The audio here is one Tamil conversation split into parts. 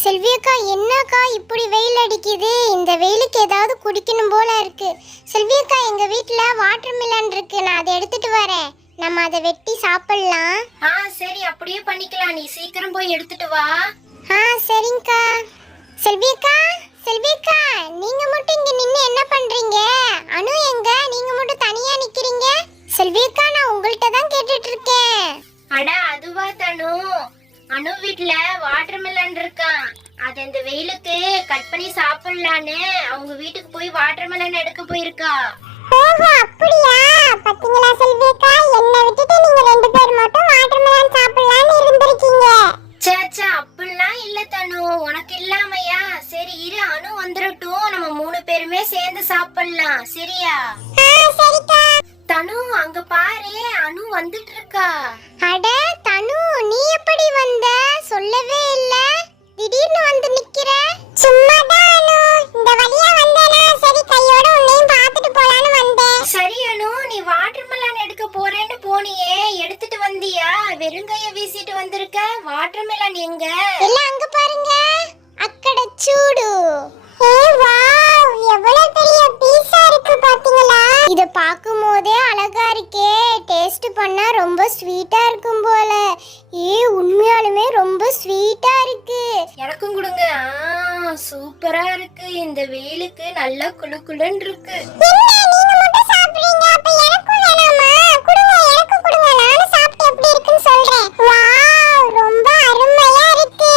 செல்வி அக்கா, என்னக்கா இப்படி வெயில் அடிக்குது? இந்த வெயிலுக்கு ஏதாவது குடிக்கணும் போல இருக்கு. செல்வி அக்கா, எங்க வீட்ல வாட்டர் மிலன் இருக்கு, நான் அதை எடுத்துட்டு வரேன். நம்ம அதை வெட்டி சாப்பிடலாம். சரி, அப்படியே பண்ணிக்கலாம். நீ சீக்கிரம் போய் எடுத்துட்டு வா. சரிங்கக்கா. செல்வி அக்கா, செல்வி அக்கா, நீங்க மட்டும் இங்க நின்னு என்ன பண்றீங்க? அனு எங்க? நீங்க மட்டும் தனியா நிக்கிறீங்க. செல்வி அக்கா, நான் உங்கள்ட்ட தான் கேட்டுட்டு இருக்கேன். அட, அதுவா தனு? அனு வீட்ல வாட்டர் மெலன் இருக்கான். அது இந்த வெயிலுக்கு கட் பண்ணி சாப்பிடலான்னு அவங்க வீட்டுக்கு போய் வாட்டர் மெலன் எடுக்க போயிருக்கா. ஓஹோ, அப்படியா? பாத்தீங்களா செல்வி அக்கா, என்ன விட்டுட்டு நீங்க ரெண்டு பேர் மட்டும் வாட்டர் மெலன் சாப்பிடலாம்னு இருந்திருக்கீங்க. சேச்சா, அப்படிலாம் இல்ல தனு, உனக்கு இல்லாமையா? சரி இரு, அனு வந்துடட்டும், நம்ம 3 பேருமே சேர்ந்து சாப்பிடலாம். சரியா? சரிக்கா. தனு, அங்க பாரு, அனு வந்துட்டு இருக்கா. அட தனு, நீ எப்படி வந்த? சொல்லவே இல்ல, திடீர்னு வந்து நிக்கிற. சும்மாதான் அனு, இந்த வழியா வந்தேனா, சரி கையோட உன்னையும் பார்த்துட்டு போலான்னு வந்தேன். சரி அனு, நீ வாட்டர் மெலன் எடுக்க போறேன்னு போனியே, எடுத்துட்டு வந்தியா? வெறுங்கைய வீசிட்டு வந்திருக்க. வாட்டர் மெலன் எங்க? எல்லாம் அங்க பாருங்க, அக்கட சூடு. வாவ், எவ்வளவு பெரிய பீஸா இருக்கு பாத்தீங்களா? இத பாக்கும்போதே அழகா இருக்கே. டேஸ்ட் பண்ணா ரொம்ப ஸ்வீட்டா இருக்கும் போல. உண்மையாலுமே ரொம்ப ஸ்வீட்டா இருக்கு. எனக்கும் கொடுங்க. சூப்பரா இருக்கு. இந்த வெயிலுக்கு நல்லா குளு குளுன்னு இருக்கு. என்ன நீங்க மட்டும் சாப்பிடுறீங்க? அப்ப எனக்கும் வேணாமா? கொடுங்க, எனக்கும் கொடுங்க. நானும் சாப்பிட்டு எப்படி இருக்குன்னு சொல்றேன். வாவ், ரொம்ப அருமையா இருக்கு.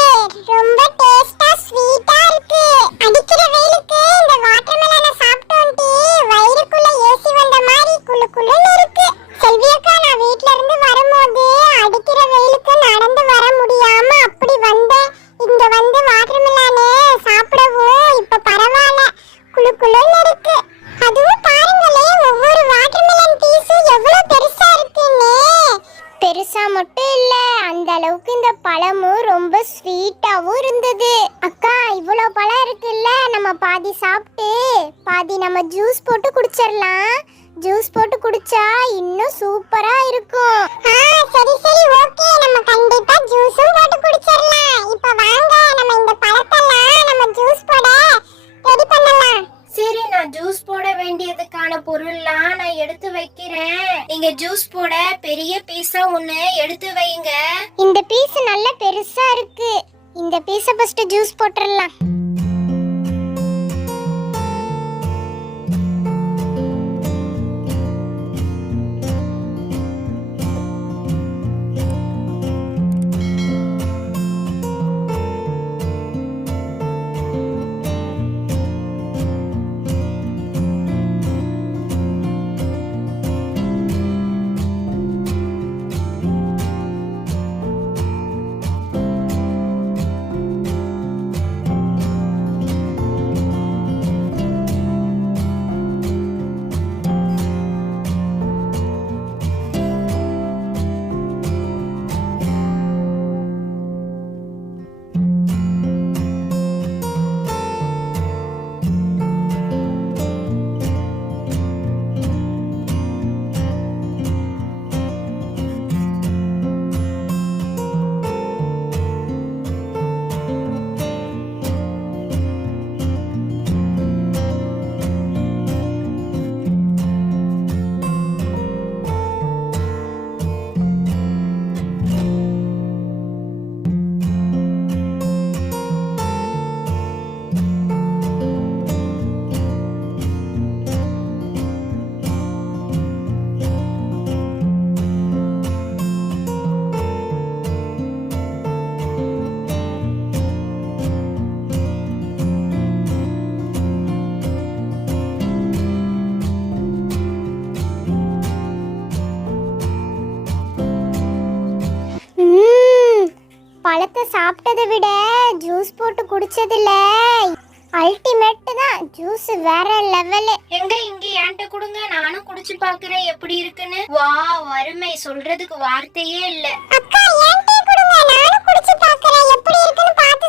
ரொம்ப டேஸ்டா ஸ்வீட்டா இருக்கு. அடிக்கிற வெயிலுக்கு இந்த வாட்டர்மெலனை சாப்பிட்டோம்டி வயிறுக்குள்ள ஏசி வந்த மாதிரி குளு குளுன்னு இருக்கு. செல்வி அக்கா, நான் வீட்ல இருந்து வரும்போது அடிக்கிற வெயிலுக்கு நடந்து வர முடியாம அப்படி வந்தேன். இங்க வந்து வாட்டர்மெலனை சாப்பிடவும் இப்ப பரவாயில்ல, குளு குளுன்னு இருக்கு. அதுவும் பாருங்களே, ஒவ்வொரு வாட்டர்மெலன் பீஸும் எவ்வளவு பெருசா இருக்குன்னு. பெருசா மட்டும் இல்ல, அந்த அளவுக்கு இந்த பழமும் ரொம்ப ஸ்வீட்டாவும் இருந்தது. அக்கா, இவ்வளவு பழம் இருக்குல்ல, நம்ம பாதி சாப்பிட்டு பாதி நம்ம ஜூஸ் போட்டு குடிச்சிடலாம். ஜூஸ் போட்டு குடிச்சா இன்னும் சூப்பரா இருக்கும். சரி சரி, ஓகே, நம்ம கண்டிப்பா ஜூஸும் போட்டு குடிச்சிடலாம். இப்போ வாங்க, நம்ம இந்த பழத்தெல்லாம் நம்ம ஜூஸ் போட ரெடி பண்ணலாம். சரி, நான் ஜூஸ் போட வேண்டியதுக்கான பொருள்லாம் நான் எடுத்து வைக்கிறேன். நீங்க ஜூஸ் போட பெரிய பீஸா ஒண்ணு எடுத்து வைங்க. இந்த பீஸ் நல்ல பெருசா இருக்கு. இந்த பீஸை ஃபர்ஸ்ட் ஜூஸ் போட்டுறலாம். பழத்தை சாப்பிட்டதை விட ஜூஸ் போட்டு குடிச்சதுல அல்டிமேட் தான். ஜூஸ் வேற லெவல். எங்க இங்க என்கிட்ட கொடுங்க, நானும் குடிச்சு பாக்குறேன் எப்படி இருக்குன்னு. வா, வறுமை சொல்றதுக்கு வார்த்தையே இல்ல. அக்கா, என்கிட்ட கொடுங்க, நானும் குடிச்சு பாக்குறேன் எப்படி இருக்குன்னு பார்த்து